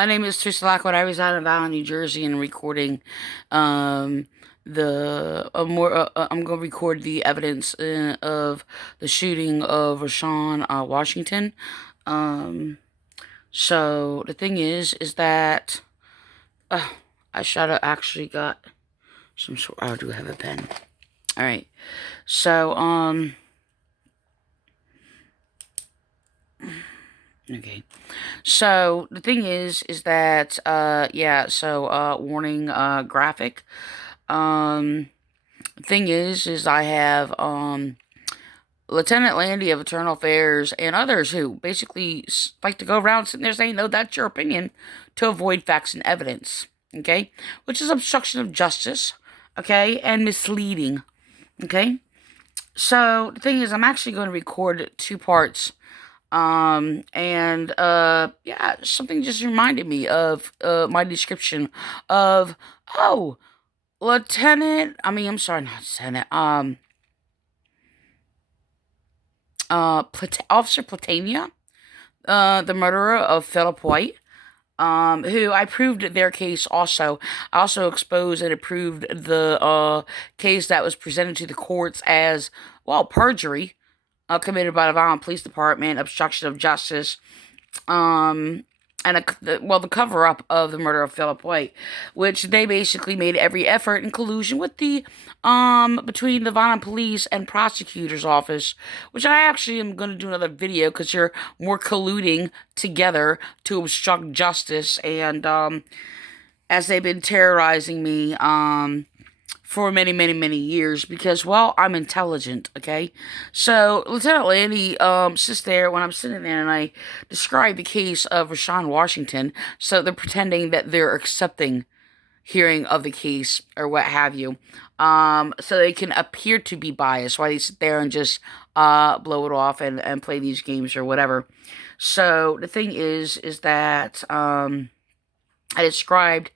My name is Teresa Lockwood. I reside in Vineland, New Jersey, and recording I'm going to record the evidence of the shooting of Rashawn Washington. Um, so the thing is that uh, I should have actually got some sort. I do have a pen. All right. So okay. So the thing is that warning graphic. Thing is I have Lieutenant Landy of Internal Affairs and others who basically like to go around sitting there saying, "No, that's your opinion," to avoid facts and evidence. Okay, which is obstruction of justice. Okay, and misleading. Okay, so the thing is, I'm actually going to record two parts. Something just reminded me of my description of, oh, I'm sorry, not Lieutenant, Officer Platania, the murderer of Philip White, who I proved their case also. I also exposed and approved the, case that was presented to the courts as, well, perjury, committed by the Vineland Police Department, obstruction of justice, the cover-up of the murder of Philip White, which they basically made every effort in collusion with the, between the Vineland Police and prosecutor's office, which I actually am going to do another video because you're more colluding together to obstruct justice, and, as they've been terrorizing me, for many, many, many years because, well, I'm intelligent, okay? So, Lieutenant Landy, sits there when I'm sitting there and I describe the case of Rashawn Washington, so they're pretending that they're accepting hearing of the case or what have you, so they can appear to be biased while they sit there and just, blow it off and play these games or whatever. So, the thing is that, I described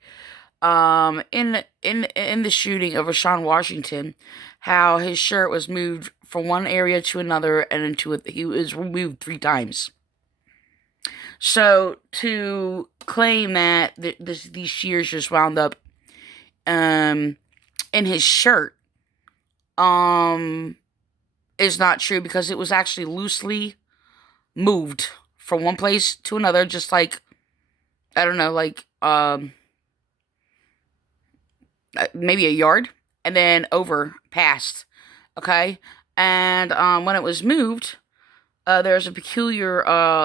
in the shooting of Rashawn Washington, how his shirt was moved from one area to another, and he was removed 3 times. So to claim that these shears just wound up in his shirt is not true, because it was actually loosely moved from one place to another, just like, I don't know, like maybe a yard, and then over past, okay? And when it was moved, there's a peculiar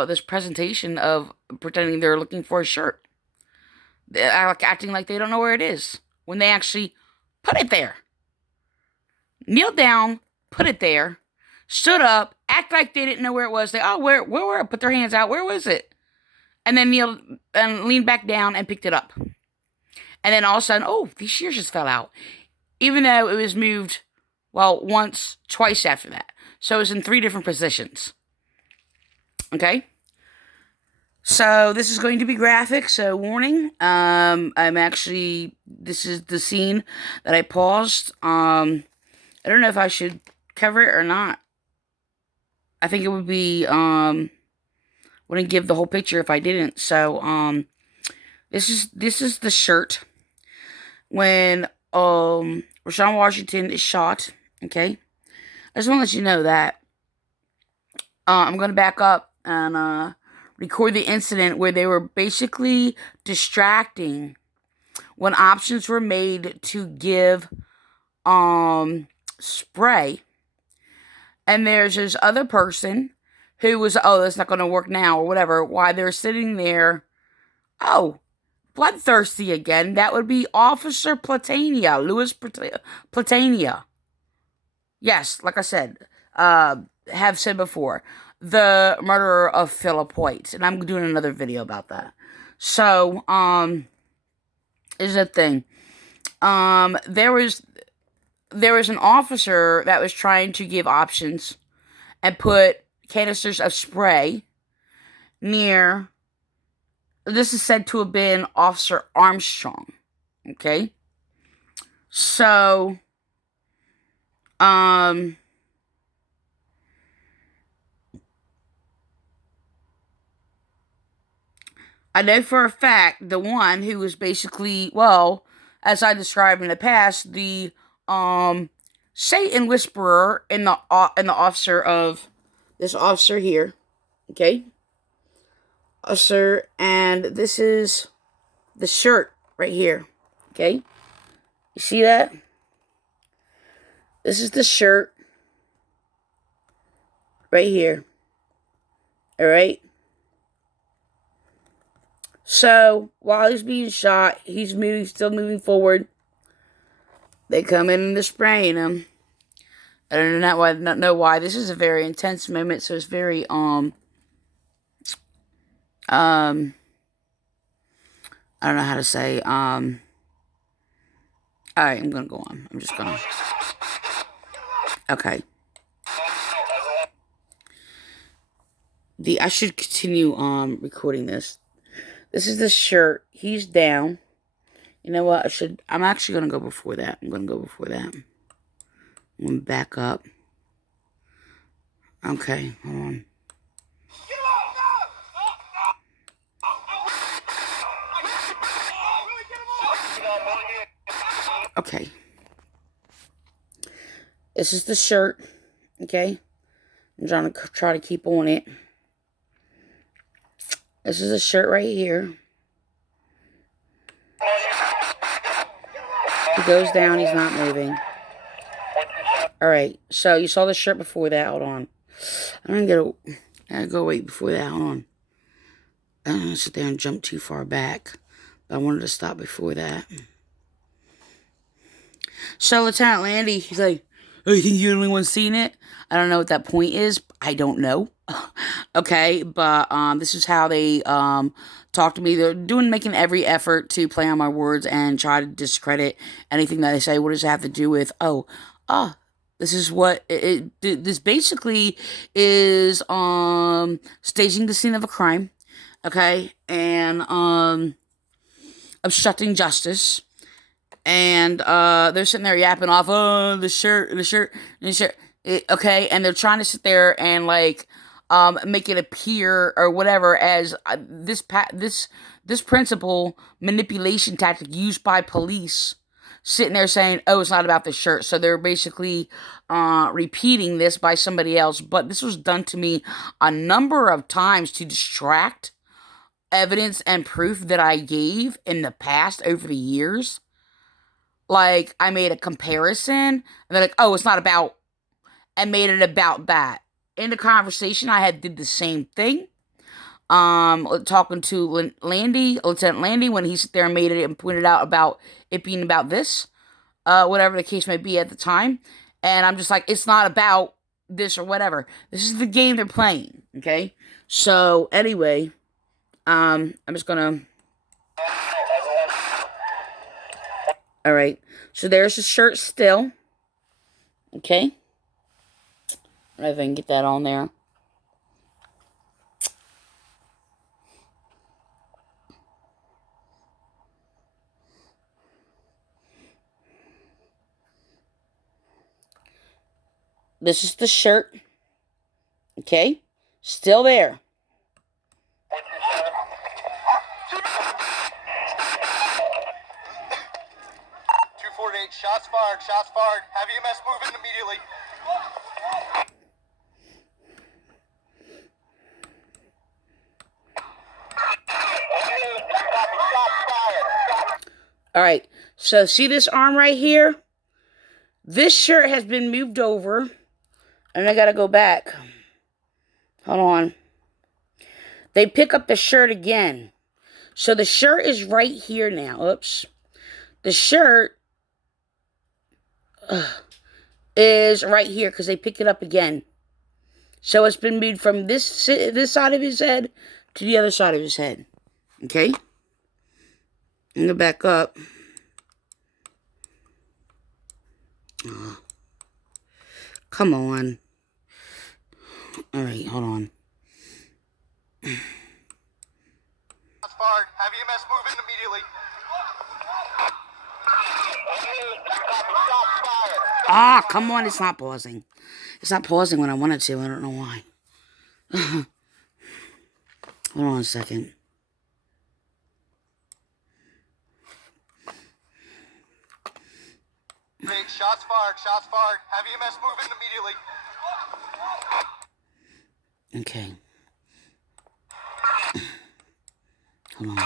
this presentation of pretending they're looking for a shirt, acting like they don't know where it is when they actually put it there. Kneel down, put it there, stood up, act like they didn't know where it was. Where, put their hands out, where was it? And then kneeled and leaned back down and picked it up. And then all of a sudden, oh, these shears just fell out. Even though it was moved, well, twice after that. So it was in 3 different positions. Okay? So this is going to be graphic, so warning. This is the scene that I paused. I don't know if I should cover it or not. I think it would be, wouldn't give the whole picture if I didn't. So, this is the shirt when Rashawn Washington is shot. Okay, I just want to let you know that I'm going to back up and record the incident where they were basically distracting when options were made to give spray, and there's this other person who was, oh, that's not going to work now or whatever, while they're sitting there, oh, bloodthirsty again. That would be Officer Platania, Louis Platania. Yes, like I said, have said before, the murderer of Philip White, and I'm doing another video about that. So, is a thing. There was an officer that was trying to give options and put canisters of spray near. This is said to have been Officer Armstrong. Okay? So, I know for a fact the one who was basically, well, as I described in the past, the Satan whisperer in the officer of this officer here, okay, officer, and this is the shirt right here, okay. You see that? This is the shirt right here. All right. So while he's being shot, he's still moving forward. They come in and they're spraying him. I don't know why. This is a very intense moment, so it's very I don't know how to say all right, I'm gonna go on. I'm just gonna. Okay. I should continue recording this. This is the shirt. He's down. You know what? I'm actually gonna go before that. I'm gonna go before that. I'm gonna back up. Okay, hold on. Okay. This is the shirt. Okay. I'm try to keep on it. This is a shirt right here. He goes down. He's not moving. Alright. So, you saw the shirt before that. Hold on. I gotta go wait before that. Hold on. I don't want to sit there and jump too far back. But I wanted to stop before that. So, Lieutenant Landy, he's like, oh, you think you're the only one seeing it? I don't know what that point is. I don't know. Okay, but this is how they talk to me. They're making every effort to play on my words and try to discredit anything that I say. What does it have to do with, this is what this basically is staging the scene of a crime, okay, and obstructing justice. And they're sitting there yapping off, oh, the shirt. Okay, and they're trying to sit there and like make it appear or whatever as this principal manipulation tactic used by police, sitting there saying, oh, it's not about the shirt. So they're basically repeating this by somebody else. But this was done to me a number of times to distract evidence and proof that I gave in the past over the years. Like, I made a comparison, and they're like, oh, it's not about, and made it about that. In the conversation, I did the same thing. Talking to Lieutenant Landy, when he sat there and made it and pointed out about it being about this, whatever the case may be at the time. And I'm just like, it's not about this or whatever. This is the game they're playing, okay? So, anyway, I'm just gonna... Alright, so there's the shirt still. Okay. I don't know if I can get that on there. This is the shirt. Okay. Still there. 248, shots fired. Have EMS move in immediately. All right, so see this arm right here? This shirt has been moved over, and I gotta go back. Hold on. They pick up the shirt again. So the shirt is right here now. Oops. The shirt is right here because they pick it up again. So it's been moved from this side of his head to the other side of his head. Okay? I'm gonna back up. Oh, come on. Alright, hold on. Fired. Have EMS move in immediately. Ah, come on, it's not pausing. It's not pausing when I want it to. I don't know why. Hold on a second. Shots fired, shots fired. Have EMS move in immediately. Okay. Hold on.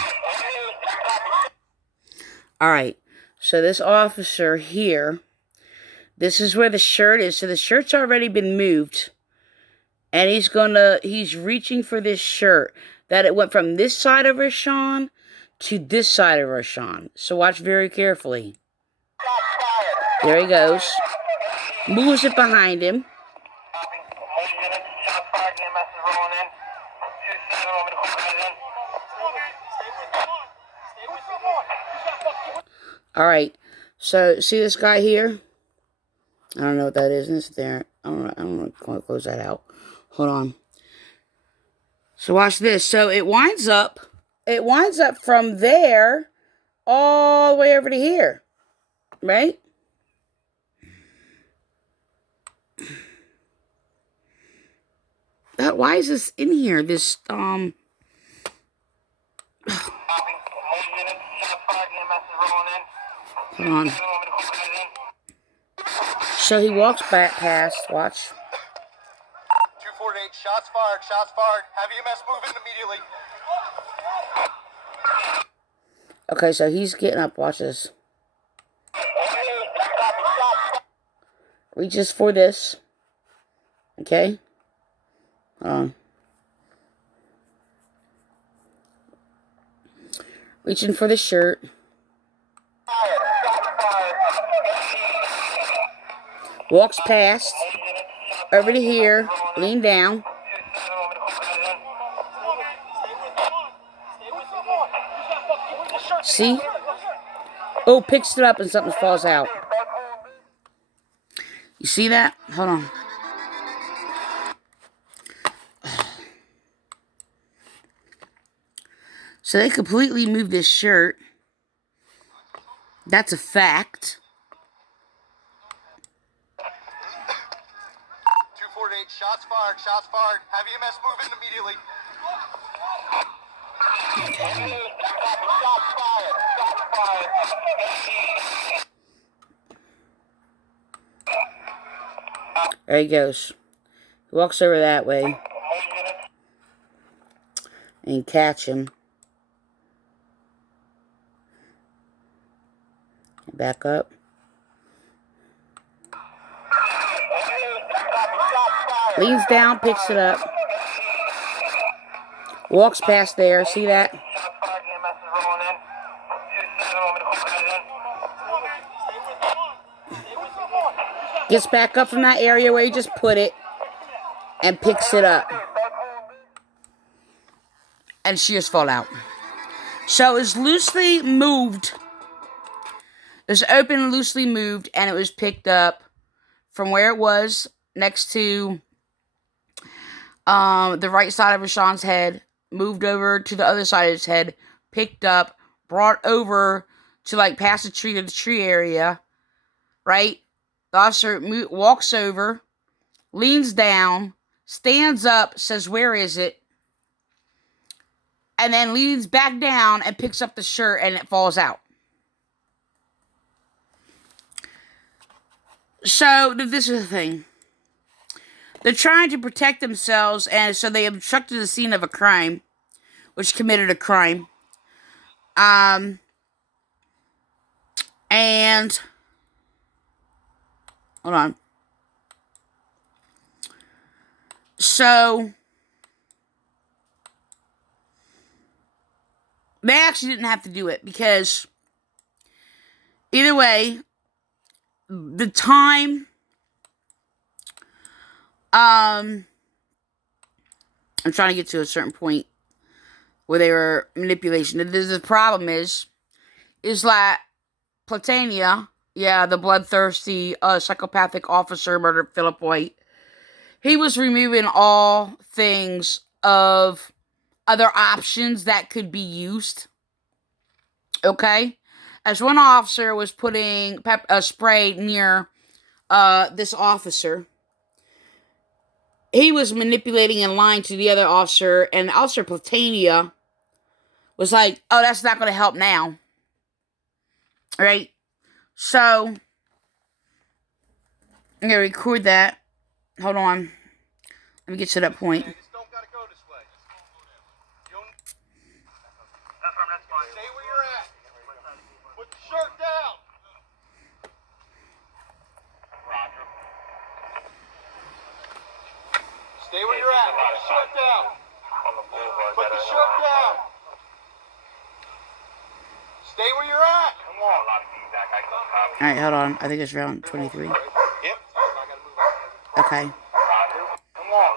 Alright. So this officer here, this is where the shirt is. So the shirt's already been moved. And he's reaching for this shirt. That it went from this side of Rashawn to this side of Rashawn. So watch very carefully. There he goes. Moves it behind him. Alright. So, see this guy here? I don't know what that is. It's there. I don't know. Close that out. Hold on. So watch this. So it winds up from there all the way over to here. Right? Why is this in here? This, Hold on. So he walks back past. Watch. 248, shots fired, shots fired. Have EMS move in immediately. Okay, so he's getting up. Watch this. Reaches for this. Okay. Reaching for the shirt. Walks past. Over to here. Lean down. See? Oh, picks it up and something falls out. You see that? Hold on. So they completely moved this shirt. That's a fact. 248, shots fired, shots fired. Have EMS move in immediately. Shots fired, shots fired. There he goes. He walks over that way. And catch him. Back up. Leans down, picks it up. Walks past there. See that? Gets back up from that area where he just put it. And picks it up. And she just fall out. So it's loosely moved. It was open and loosely moved, and it was picked up from where it was next to the right side of Rashawn's head, moved over to the other side of his head, picked up, brought over to like past the tree or the tree area, right? The officer walks over, leans down, stands up, says, "Where is it?" And then leans back down and picks up the shirt, and it falls out. So, this is the thing. They're trying to protect themselves, and so they obstructed the scene of a crime, which committed a crime. And, hold on. So, they actually didn't have to do it, because either way, the time, I'm trying to get to a certain point where they were manipulation. The problem is like Platania, the bloodthirsty, psychopathic officer murdered Philip White. He was removing all things of other options that could be used. Okay? As one officer was putting spray near this officer, he was manipulating and lying to the other officer, and Officer Platania was like, "Oh, that's not going to help now." Right? So, I'm gonna record that. Hold on. Let me get to that point. You just don't gotta go this way. Stay where you're at. Put the shirt down. Stay where you're at. Put the shirt down. Put the shirt down. Stay where you're at. Come on. Alright, hold on. I think it's round 23. Yep. Okay. Come on.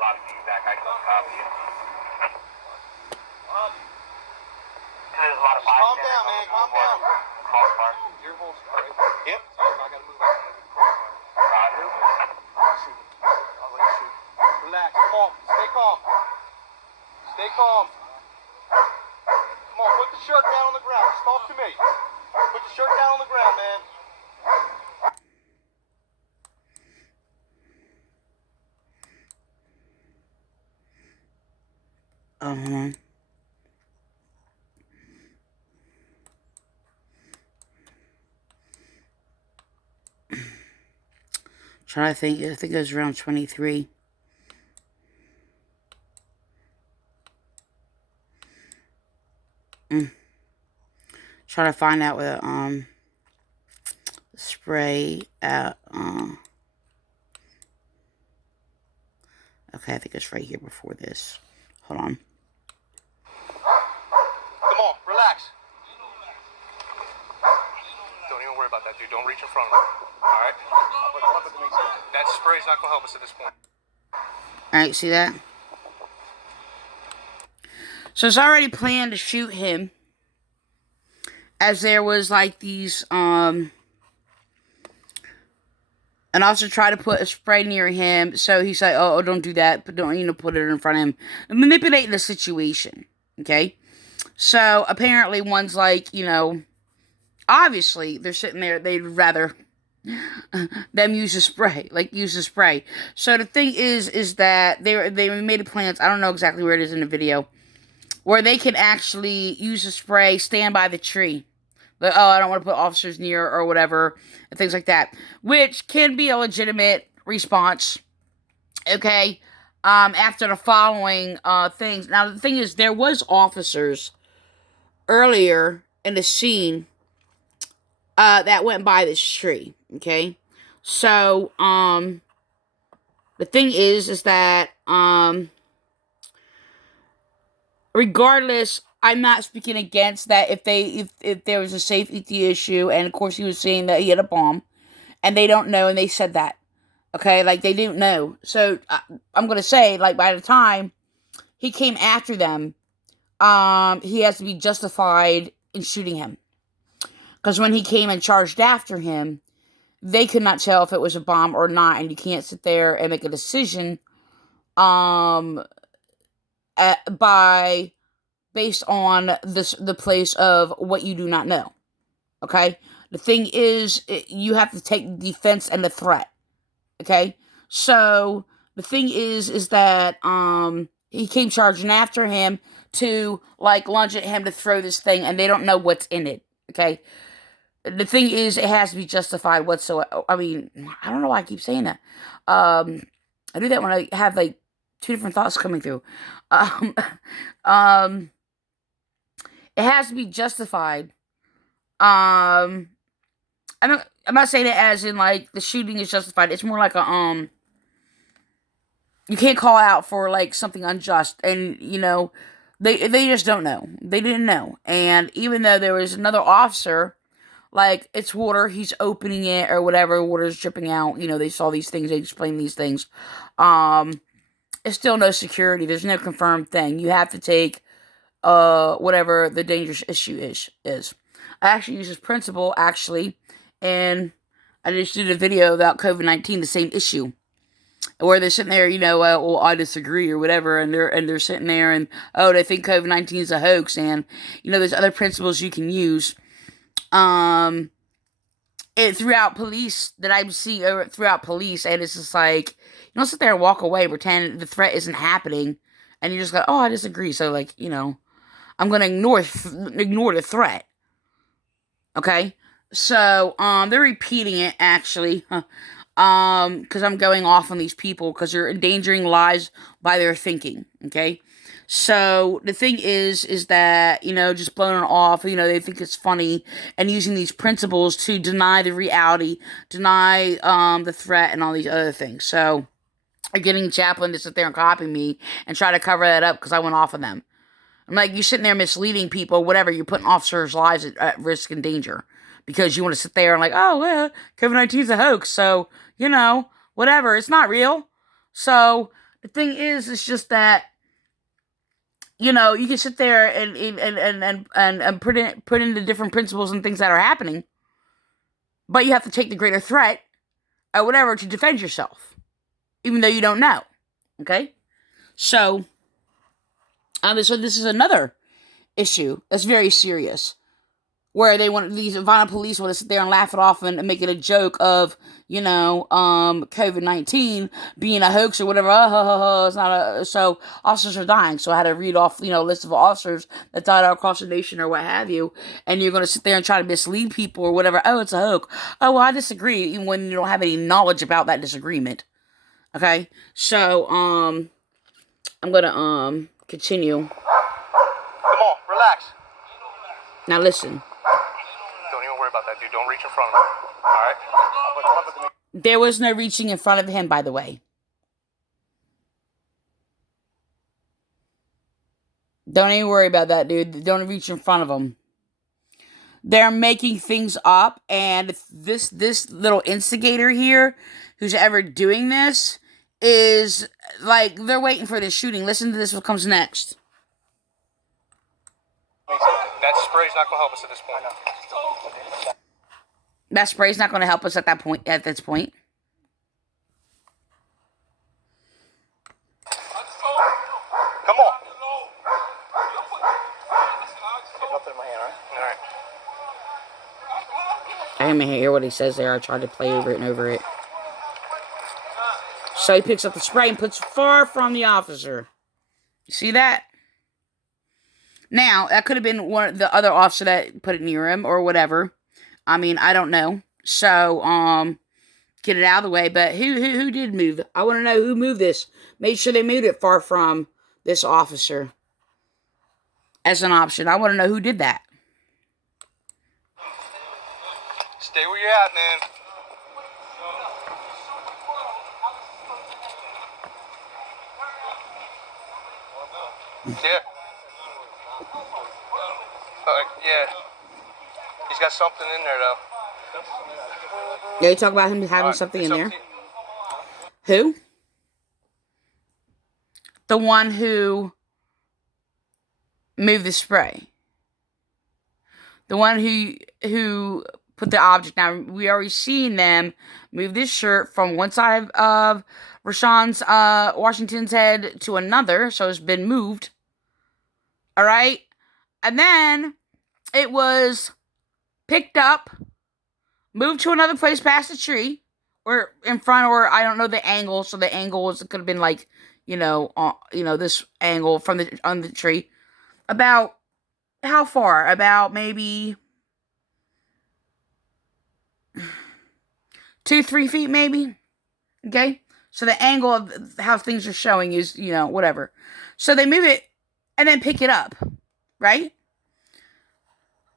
Calm down, man. Calm down. Your holster, right? Yep. I gotta move out. Shoot. I'll let you shoot. Relax. Come on. Stay calm. Stay calm. Come on. Put the shirt down on the ground. Just talk to me. Put the shirt down on the ground, man. Oh, hold on. Trying to think. I think it was around 23. Trying to find out where spray at okay, I think it's right here before this. Hold on. Come on. Relax. Don't even worry about that, dude. Don't reach in front of him. All right? That spray's not going to help us at this point. Alright, see that? So it's already planned to shoot him. As there was like these, an officer tried to put a spray near him. So he's like, oh, don't do that. But don't, put it in front of him. Manipulating the situation. Okay? So apparently one's like, obviously they're sitting there. They'd rather them use a spray. So the thing is that they made plans. I don't know exactly where it is in the video, where they can actually use a spray, stand by the tree. Like, oh, I don't want to put officers near or whatever, and things like that. Which can be a legitimate response, okay, after the following things. Now, the thing is, there was officers earlier in the scene that went by this tree, okay? So, the thing is that, regardless, I'm not speaking against that if there was a safety issue, and of course he was saying that he had a bomb, and they don't know, and they said that, okay, like they didn't know. So I'm gonna say, like, by the time he came after them, he has to be justified in shooting him, because when he came and charged after him, they could not tell if it was a bomb or not, and you can't sit there and make a decision, based on the place of what you do not know. Okay? The thing is, you have to take the defense and the threat. Okay? So, the thing is that, he came charging after him to, like, lunge at him to throw this thing, and they don't know what's in it. Okay? The thing is, it has to be justified whatsoever. I mean, I don't know why I keep saying that. I do that when I have, like, two different thoughts coming through. It has to be justified. I'm not saying it as in, like, the shooting is justified. It's more like a, you can't call out for, like, something unjust. And, they just don't know. They didn't know. And even though there was another officer, like, it's water, he's opening it or whatever, water's dripping out. They saw these things, they explained these things. It's still no security. There's no confirmed thing. You have to take whatever the dangerous issue is. I actually use this principle, and I just did a video about COVID-19, the same issue, where they're sitting there, well, I disagree or whatever, and they're sitting there and, oh, they think COVID-19 is a hoax, and, there's other principles you can use, throughout police, that I see throughout police, and it's just like, you don't sit there and walk away, pretend the threat isn't happening, and you just go, oh, I disagree, so, like, I'm gonna ignore the threat. Okay? So, they're repeating it, actually. because I'm going off on these people because they're endangering lives by their thinking. Okay. So the thing is that, just blowing it off, they think it's funny and using these principles to deny the reality, deny the threat and all these other things. So they're getting Chaplin to sit there and copy me and try to cover that up because I went off on them. I'm like, you're sitting there misleading people, whatever, you're putting officers' lives at risk and danger because you want to sit there and like, oh, well, COVID-19 is a hoax, so, whatever, it's not real. So the thing is, it's just that, you can sit there and put in the different principles and things that are happening, but you have to take the greater threat or whatever to defend yourself, even though you don't know. Okay? So this is another issue that's very serious, where these Vineland Police want to sit there and laugh it off and make it a joke of, COVID-19 being a hoax or whatever. It's not so officers are dying. So I had to read off, a list of officers that died all across the nation or what have you. And you're going to sit there and try to mislead people or whatever. Oh, it's a hoax. Oh, well, I disagree, even when you don't have any knowledge about that disagreement. Okay. So, I'm going to, continue. Come on, relax. Now listen. Don't even worry about that, dude. Don't reach in front of him. Alright? There was no reaching in front of him, by the way. Don't even worry about that, dude. Don't reach in front of him. They're making things up, and this little instigator here, who's ever doing this, is like, they're waiting for this shooting. Listen to this, what comes next. That spray's not gonna help us at this point. That spray's not gonna help us at this point. Come on. Nothing in my hand, alright? I didn't even hear what he says there. I tried to play over it and over it. So he picks up the spray and puts it far from the officer. You see that? Now, that could have been one of the other officer that put it near him or whatever. I mean, I don't know. So, get it out of the way. But who did move? I want to know who moved this. Made sure they moved it far from this officer as an option. I want to know who did that. Stay where you're at, man. Yeah. Yeah. He's got something in there, though. Yeah, you talk about him having something in there. Who? The one who moved the spray. The one who put the object. Now, we already seen them move this shirt from one side of Rashawn's Washington's head to another, so it's been moved. All right? And then it was picked up, moved to another place past the tree, or in front, or I don't know the angle, so the angle could have been like, this angle from on the tree. About how far? About maybe 2-3 feet, maybe. Okay? So the angle of how things are showing is, whatever. So they move it and then pick it up. Right?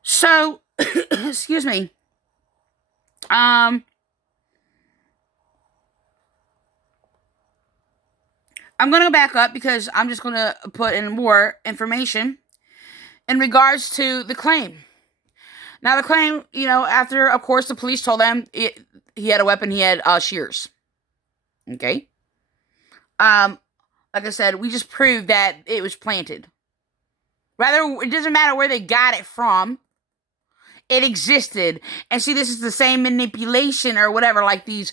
So, excuse me. I'm going to go back up because I'm just going to put in more information in regards to the claim. Now, the claim, after, of course, the police told them he had a weapon, he had shears. Okay? Like I said, we just proved that it was planted. Rather, it doesn't matter where they got it from. It existed. And see, this is the same manipulation or whatever, like these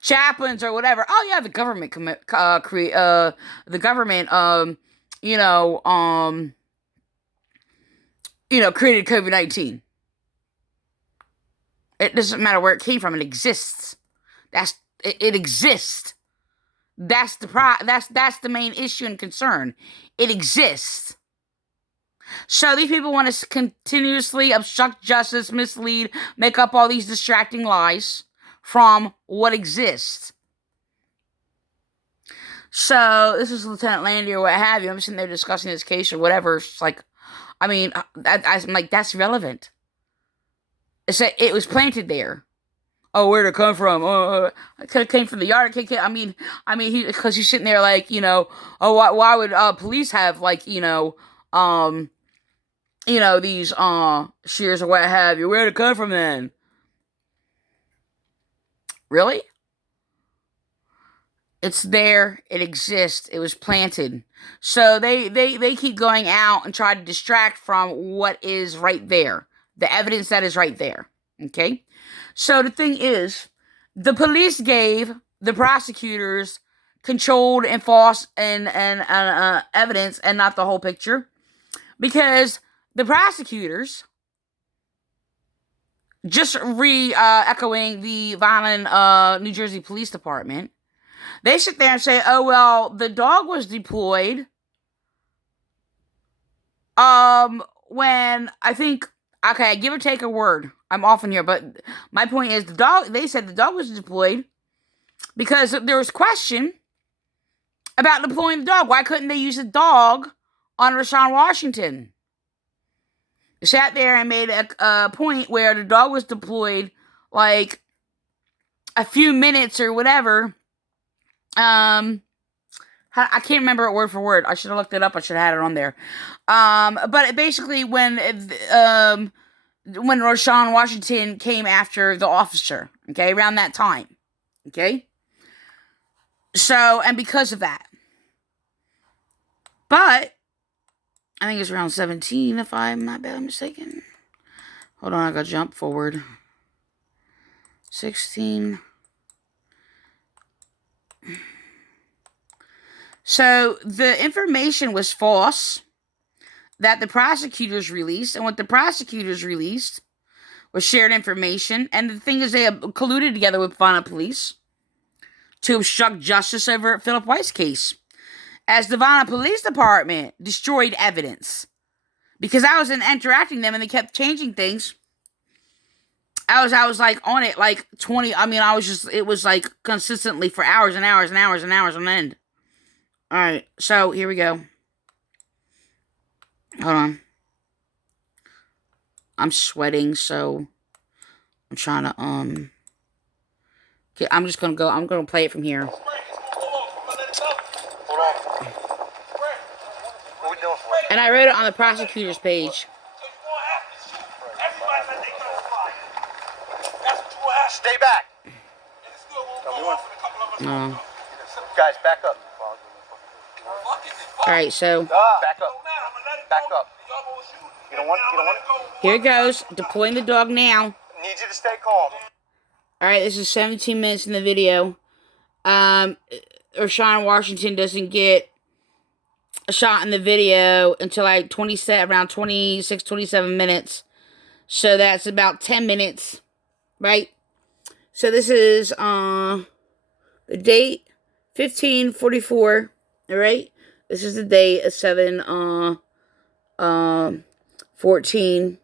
chaplains or whatever. Oh yeah, the government created COVID-19. It doesn't matter where it came from. It exists. It exists. That's the main issue and concern. It exists. So these people want to continuously obstruct justice, mislead, make up all these distracting lies from what exists. So this is Lieutenant Landy or what have you. I'm sitting there discussing this case or whatever. It's like, I mean, I'm like, that's relevant. It was planted there. Oh, where'd it come from? It could have came from the yard. I mean, because he's sitting there like, oh, why would police have like, these shears or what have you? Where'd it come from then? Really? It's there. It exists. It was planted. So they keep going out and try to distract from what is right there. The evidence that is right there. Okay? So the thing is, the police gave the prosecutors controlled and false and evidence and not the whole picture. Because the prosecutors, just echoing the Vineland, New Jersey Police Department, they sit there and say, oh, well, the dog was deployed when I think, okay, give or take a word. I'm off in here, but my point is they said the dog was deployed because there was question about deploying the dog. Why couldn't they use the dog on Rashawn Washington? They sat there and made a point where the dog was deployed like a few minutes or whatever. I can't remember it word for word. I should have looked it up. I should have had it on there. But basically when Rashawn Washington came after the officer, okay, around that time, okay? So, and because of that. But, I think it's around 17, if I'm not bad mistaken. Hold on, I gotta jump forward. 16. So, the information was false that the prosecutors released, and what the prosecutors released was shared information, and the thing is they colluded together with Vineland Police to obstruct justice over Philip White's case, as the Vineland Police Department destroyed evidence. Because I was interacting them and they kept changing things. I was like on it like 20, it was like consistently for hours and hours and hours and hours on end. Alright, so here we go. Hold on. I'm sweating, so I'm trying to, okay, I'm gonna play it from here. And I wrote it on the prosecutor's page. Stay back. No. Guys, back up. Alright, so Back up. Back up. You don't want here it goes. Deploying the dog now. Need you to stay calm. Alright, this is 17 minutes in the video. Rashawn Washington doesn't get a shot in the video until like around 26, 27 minutes. So that's about 10 minutes, right? So this is the date 15:44, all right? This is the date of 7/14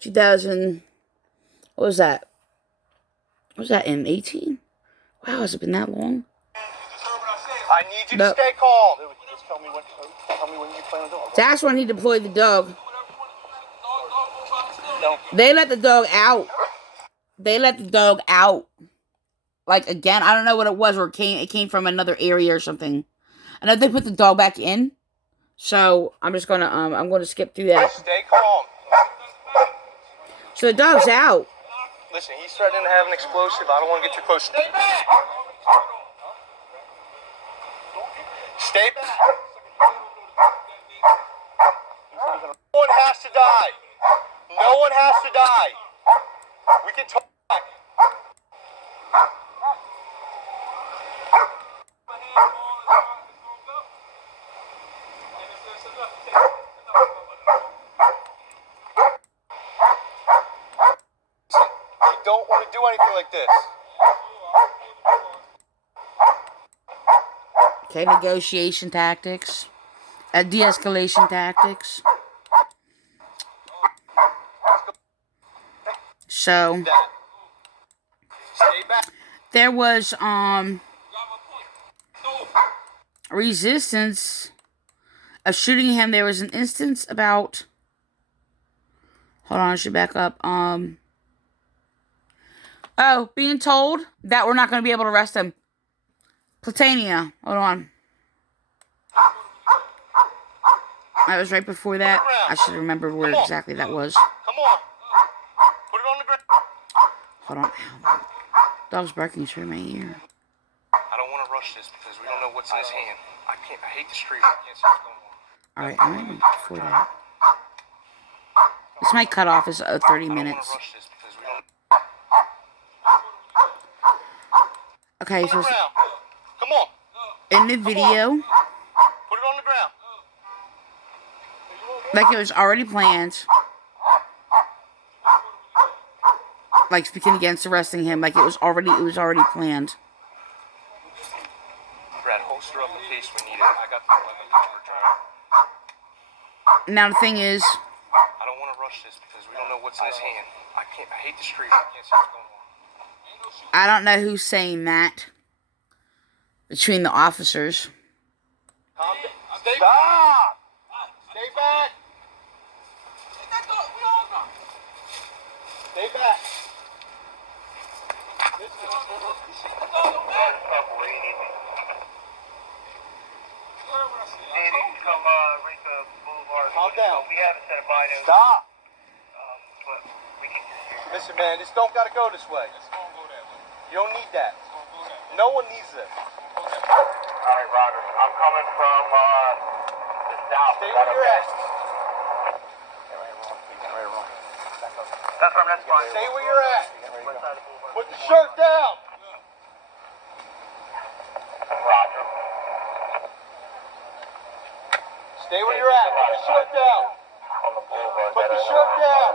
2000. What was that? Was that in 18? Wow, has it been that long? I need you to stay calm. Just tell me when you plan on doing it. That's when he deployed the dog. No. They let the dog out. Like, again, I don't know what it was, or it came from another area or something. I know they put the dog back in. So, I'm just gonna, I'm gonna skip through that. Stay calm. So, the dog's out. Listen, he's threatening to have an explosive. I don't want to get too close. Stay back! Stay back! No one has to die. No one has to die. We can talk. You don't want to do anything like this. Okay, negotiation tactics. De-escalation tactics. So That. Stay back. there was resistance of shooting him. There was an instance about, hold on, I should back up. Being told that we're not going to be able to arrest him. Platania, hold on. That was right before that. I should remember where exactly that was. Come on. Put it on the ground. Hold on. Dog's barking through my ear. I don't want to rush this because we don't know what's in his hand. I hate the street. I can't see what's going on. Alright, I'm ready before that. This might cut off as 30 minutes. Rush this because we don't... Okay, so Come on. in the video, Put it on the ground. like it was already planned, like speaking against arresting him, like it was already planned. Brad, holster up in case we need it. I got the weapon covered, driver. Now the thing is, I don't want to rush this because we don't know what's in his hand. I hate the street. I can't see what's going on. I don't know who's saying that between the officers. Calm down. Stop! Stay back! Stay back! Calm down. We haven't set a bind. Stop! Listen, man, this don't gotta go this way. You don't need that. No one needs this. Alright, Roger. I'm coming from the south. Stay where you're at. That's right, that's fine. Stay where you're at. Put the shirt down. Roger. Stay where you're at. Put the shirt down. On the boulevard. Put the shirt down.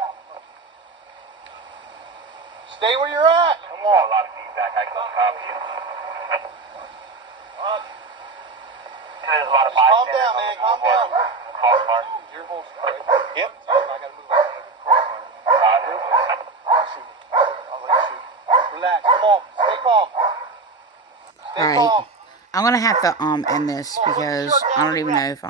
Stay where you're at. Come on. A lot of feedback. I can copy you. There's a lot of Calm down, man. Calm down. Call Mark. Your holster, right? Yep. I gotta move on. Roger. I'll let you shoot. Relax. Come on. Stay calm. Stay Alright. calm. I'm gonna have to end this because I don't even know if